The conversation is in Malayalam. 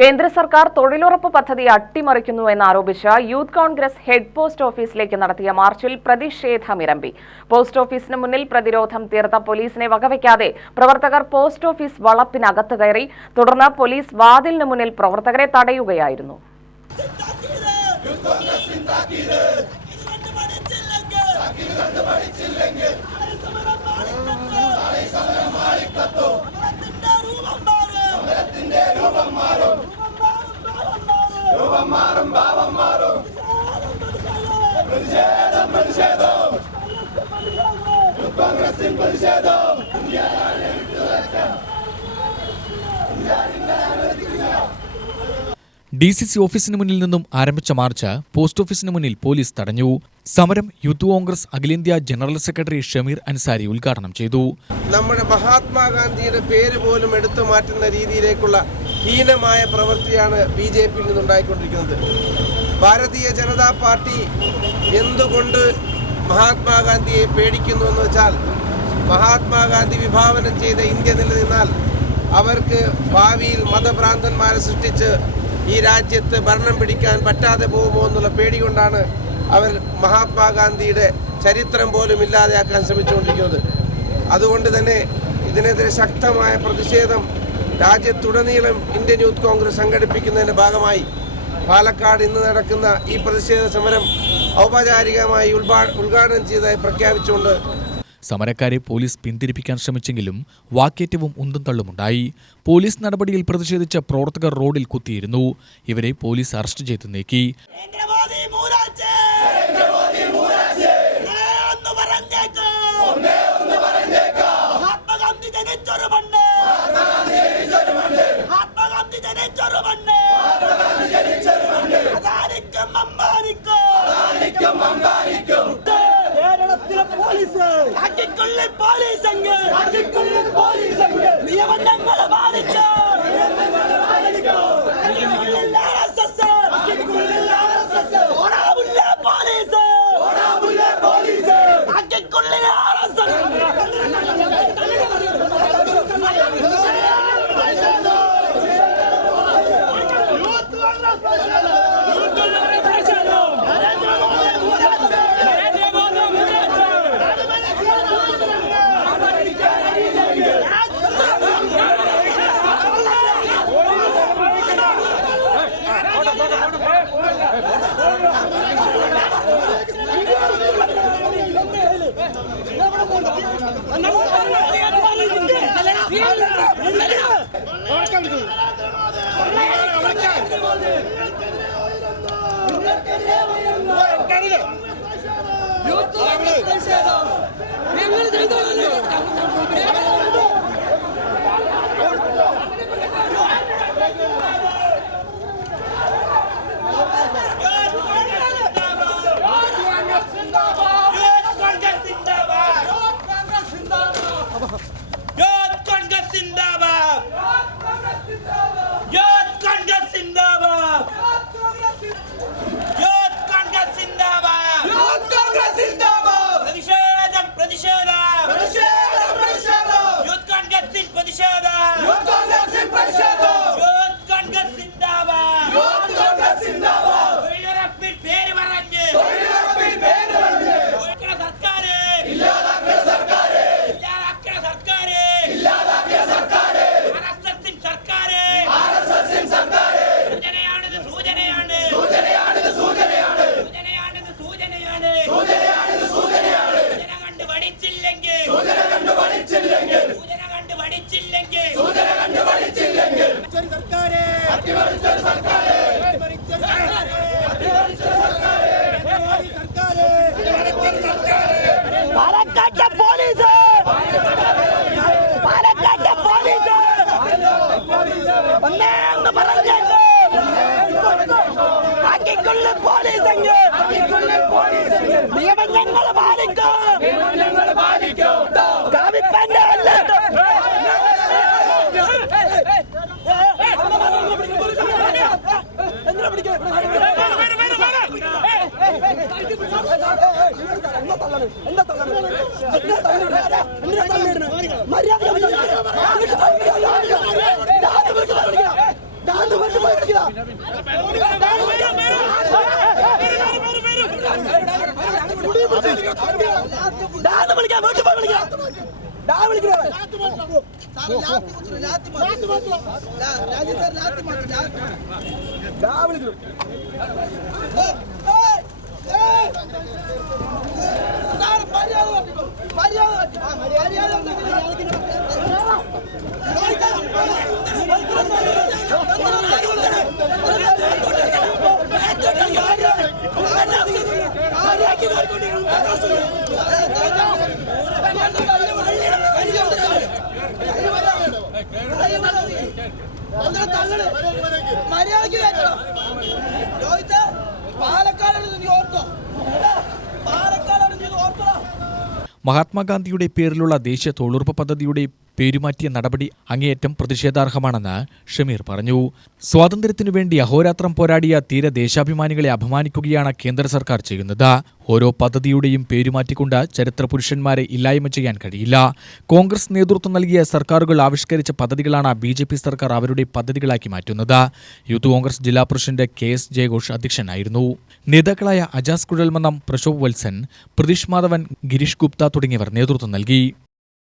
കേന്ദ്ര സർക്കാർ തൊഴിലുറപ്പ് പദ്ധതി അട്ടിമറിക്കുന്നുവെന്നാരോപിച്ച് യൂത്ത് കോൺഗ്രസ് ഹെഡ് പോസ്റ്റ് ഓഫീസിലേക്ക് നടത്തിയ മാർച്ചിൽ പ്രതിഷേധമിരമ്പി. പോസ്റ്റ് ഓഫീസിന് മുന്നിൽ പ്രതിരോധം തീർത്ത പോലീസിനെ വകവയ്ക്കാതെ പ്രവർത്തകർ പോസ്റ്റ് ഓഫീസ് വളപ്പിനകത്ത് കയറി. തുടർന്ന് പോലീസ് വാതിലിന് മുന്നിൽ പ്രവർത്തകരെ തടയുകയായിരുന്നു. DCC ഓഫീസിന് മുന്നിൽ നിന്നും ആരംഭിച്ച മാർച്ച് പോസ്റ്റ് ഓഫീസിന് മുന്നിൽ പോലീസ് തടഞ്ഞു. സമരം യൂത്ത് കോൺഗ്രസ് അഖിലേന്ത്യാ ജനറൽ സെക്രട്ടറി ഷമീർ അൻസാരി ഉദ്ഘാടനം ചെയ്തു. നമ്മുടെ മഹാത്മാഗാന്ധിയുടെ പേര് പോലും എടുത്തു മാറ്റുന്ന രീതിയിലേക്കുള്ള ഹീനമായ പ്രവൃത്തിയാണ് BJP-യിൽ നിന്നുണ്ടായിക്കൊണ്ടിരിക്കുന്നത്. ഭാരതീയ ജനതാ പാർട്ടി എന്തുകൊണ്ട് മഹാത്മാഗാന്ധിയെ പേടിക്കുന്നു എന്ന് വെച്ചാൽ, മഹാത്മാഗാന്ധി വിഭാവനം ചെയ്ത ഇന്ത്യ നിലനിന്നാൽ അവർക്ക് ഭാവിയിൽ മതഭ്രാന്തന്മാരെ സൃഷ്ടിച്ച് ഈ രാജ്യത്ത് ഭരണം പിടിക്കാൻ പറ്റാതെ പോകുമോ എന്നുള്ള പേടി കൊണ്ടാണ് അവർ മഹാത്മാഗാന്ധിയുടെ ചരിത്രം പോലും ഇല്ലാതെയാക്കാൻ ശ്രമിച്ചുകൊണ്ടിരിക്കുന്നത്. അതുകൊണ്ട് തന്നെ ഇതിനെതിരെ ശക്തമായ പ്രതിഷേധം രാജ്യത്തുടനീളം ഇന്ത്യൻ യൂത്ത് കോൺഗ്രസ് സംഘടിപ്പിക്കുന്നതിൻ്റെ ഭാഗമായി പാലക്കാട് ഇന്ന് നടക്കുന്ന ഈ പ്രതിഷേധ സമരം ഔപചാരികമായി ഉദ്ഘാടനം ചെയ്തതായി പ്രഖ്യാപിച്ചുകൊണ്ട് സമരക്കാരെ പോലീസ് പിന്തിരിപ്പിക്കാൻ ശ്രമിച്ചെങ്കിലും വാക്കേറ്റവും ഉന്തും തള്ളുമുണ്ടായി. പോലീസ് നടപടിയിൽ പ്രതിഷേധിച്ച പ്രവർത്തകർ റോഡിൽ കുത്തിയിരുന്നു. ഇവരെ പോലീസ് അറസ്റ്റ് ചെയ്ത് നീക്കി. മര്യാദ മഹാത്മാഗാന്ധിയുടെ പേരിലുള്ള ദേശീയ തൊഴിലുറപ്പ് പദ്ധതിയുടെ പേരുമാറ്റിയ നടപടി അങ്ങേയറ്റം പ്രതിഷേധാർഹമാണെന്ന് ഷമീർ പറഞ്ഞു. സ്വാതന്ത്ര്യത്തിനു വേണ്ടി അഹോരാത്രം പോരാടിയ തീരെ ദേശാഭിമാനികളെ അപമാനിക്കുകയാണ് കേന്ദ്ര സർക്കാർ ചെയ്യുന്നത്. ഓരോ പദ്ധതിയുടെയും പേരുമാറ്റിക്കൊണ്ട് ചരിത്രപുരുഷന്മാരെ ഇല്ലായ്മ ചെയ്യാൻ കഴിയില്ല. കോൺഗ്രസ് നേതൃത്വം നൽകിയ സർക്കാരുകൾ ആവിഷ്കരിച്ച പദ്ധതികളാണ് BJP സർക്കാർ അവരുടെ പദ്ധതികളാക്കി മാറ്റുന്നത്. യൂത്ത് കോൺഗ്രസ് ജില്ലാ പ്രസിഡന്റ് KS ജയഘോഷ് അധ്യക്ഷനായിരുന്നു. നേതാക്കളായ അജാസ് കുഴൽമന്നം, പ്രശോഭ് വത്സൻ, പ്രതീഷ് മാധവൻ, ഗിരീഷ് ഗുപ്ത തുടങ്ങിയവർ നേതൃത്വം നൽകി.